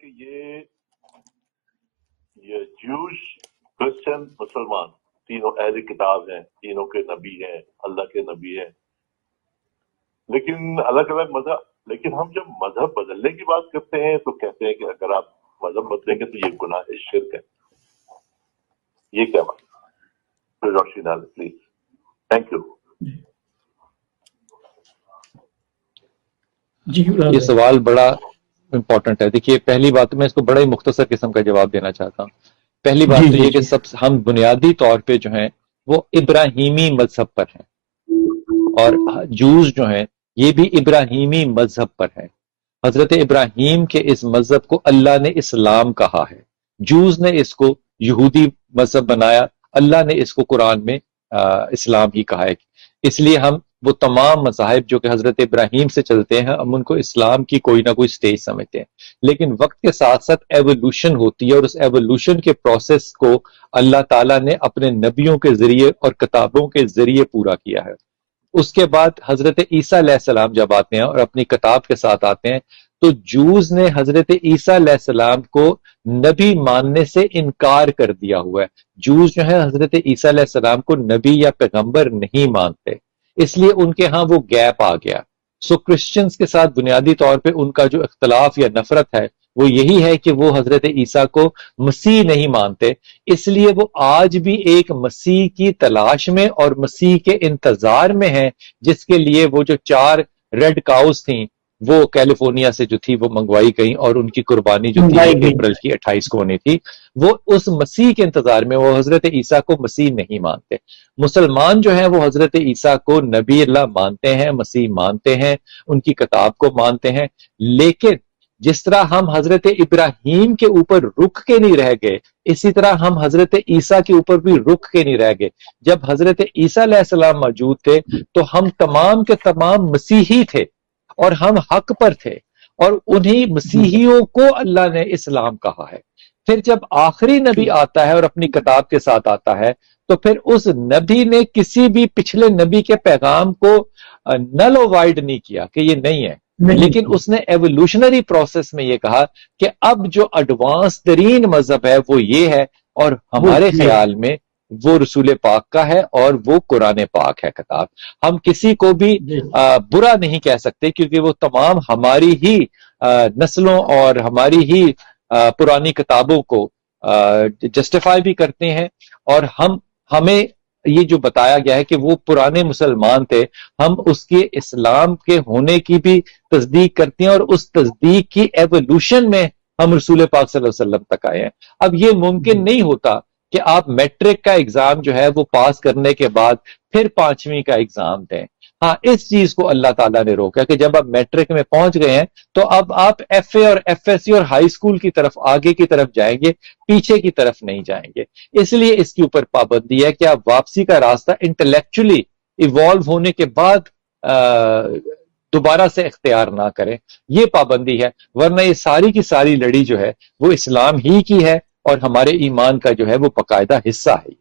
کہ یہ جوش کرسچن مسلمان تینوں اہل کتاب ہیں، تینوں کے نبی ہیں، اللہ کے نبی ہیں، لیکن الگ الگ مذہب. لیکن ہم جب مذہب بدلنے کی بات کرتے ہیں تو کہتے ہیں کہ اگر آپ مذہب بدلیں گے تو یہ گناہ ہے، شرک ہے. یہ کیا بات ہے؟ روشنی ڈالیں پلیز. Thank you. یہ سوال بڑا امپورٹنٹ ہے. دیکھیے پہلی بات میں اس کو بڑا ہی مختصر قسم کا جواب دینا چاہتا ہوں. پہلی بات تو یہ کہ ہم بنیادی طور پہ جو ہیں وہ ابراہیمی مذہب پر ہیں، اور جوز جو ہیں یہ بھی ابراہیمی مذہب پر ہیں. حضرت ابراہیم کے اس مذہب کو اللہ نے اسلام کہا ہے، جوز نے اس کو یہودی مذہب بنایا، اللہ نے اس کو قرآن میں اسلام ہی کہا ہے. اس لیے ہم وہ تمام مذاہب جو کہ حضرت ابراہیم سے چلتے ہیں ہم ان کو اسلام کی کوئی نہ کوئی سٹیج سمجھتے ہیں. لیکن وقت کے ساتھ ساتھ ایوولوشن ہوتی ہے، اور اس ایوولوشن کے پروسیس کو اللہ تعالیٰ نے اپنے نبیوں کے ذریعے اور کتابوں کے ذریعے پورا کیا ہے. اس کے بعد حضرت عیسیٰ علیہ السلام جب آتے ہیں اور اپنی کتاب کے ساتھ آتے ہیں تو جوز نے حضرت عیسیٰ علیہ السلام کو نبی ماننے سے انکار کر دیا ہوا ہے. جوز جو ہے حضرت عیسیٰ علیہ السلام کو نبی یا پیغمبر نہیں مانتے، اس لیے ان کے ہاں وہ گیپ آ گیا. سو کرسچنز کے ساتھ بنیادی طور پہ ان کا جو اختلاف یا نفرت ہے وہ یہی ہے کہ وہ حضرت عیسیٰ کو مسیح نہیں مانتے، اس لیے وہ آج بھی ایک مسیح کی تلاش میں اور مسیح کے انتظار میں ہیں، جس کے لیے وہ جو 4 ریڈ کاؤز تھیں وہ کیلیفورنیا سے جو تھی وہ منگوائی گئیں، اور ان کی قربانی جو تھی اپریل کی 28 کو ہونی تھی. وہ اس مسیح کے انتظار میں، وہ حضرت عیسیٰ کو مسیح نہیں مانتے. مسلمان جو ہیں وہ حضرت عیسیٰ کو نبی اللہ مانتے ہیں، مسیح مانتے ہیں، ان کی کتاب کو مانتے ہیں. لیکن جس طرح ہم حضرت ابراہیم کے اوپر رک کے نہیں رہ گئے، اسی طرح ہم حضرت عیسیٰ کے اوپر بھی رک کے نہیں رہ گئے. جب حضرت عیسیٰ علیہ السلام موجود تھے تو ہم تمام کے تمام مسیحی تھے اور ہم حق پر تھے، اور انہی مسیحیوں کو اللہ نے اسلام کہا ہے. پھر جب آخری نبی آتا ہے اور اپنی کتاب کے ساتھ آتا ہے تو پھر اس نبی نے کسی بھی پچھلے نبی کے پیغام کو نل وائڈ نہیں کیا کہ یہ نہیں ہے، لیکن اس نے ایوولوشنری پروسیس میں یہ کہا کہ اب جو ایڈوانس ترین مذہب ہے وہ یہ ہے، اور ہمارے خیال میں وہ رسول پاک کا ہے اور وہ قرآن پاک ہے کتاب. ہم کسی کو بھی برا نہیں کہہ سکتے کیونکہ وہ تمام ہماری ہی نسلوں اور ہماری ہی پرانی کتابوں کو جسٹیفائی بھی کرتے ہیں. اور ہمیں یہ جو بتایا گیا ہے کہ وہ پرانے مسلمان تھے، ہم اس کے اسلام کے ہونے کی بھی تصدیق کرتے ہیں، اور اس تصدیق کی ایوولوشن میں ہم رسول پاک صلی اللہ علیہ وسلم تک آئے ہیں. اب یہ ممکن نہیں ہوتا کہ آپ میٹرک کا ایگزام جو ہے وہ پاس کرنے کے بعد پھر 5ویں کا ایگزام دیں. ہاں اس چیز کو اللہ تعالیٰ نے روکا کہ جب آپ میٹرک میں پہنچ گئے ہیں تو اب آپ ایف اے اور ایف ایس سی اور ہائی اسکول کی طرف آگے کی طرف جائیں گے، پیچھے کی طرف نہیں جائیں گے. اس لیے اس کے اوپر پابندی ہے کہ آپ واپسی کا راستہ انٹلیکچولی ایوالو ہونے کے بعد دوبارہ سے اختیار نہ کریں. یہ پابندی ہے، ورنہ یہ ساری کی ساری لڑی جو ہے وہ اسلام ہی کی ہے اور ہمارے ایمان کا جو ہے وہ باقاعدہ حصہ ہے.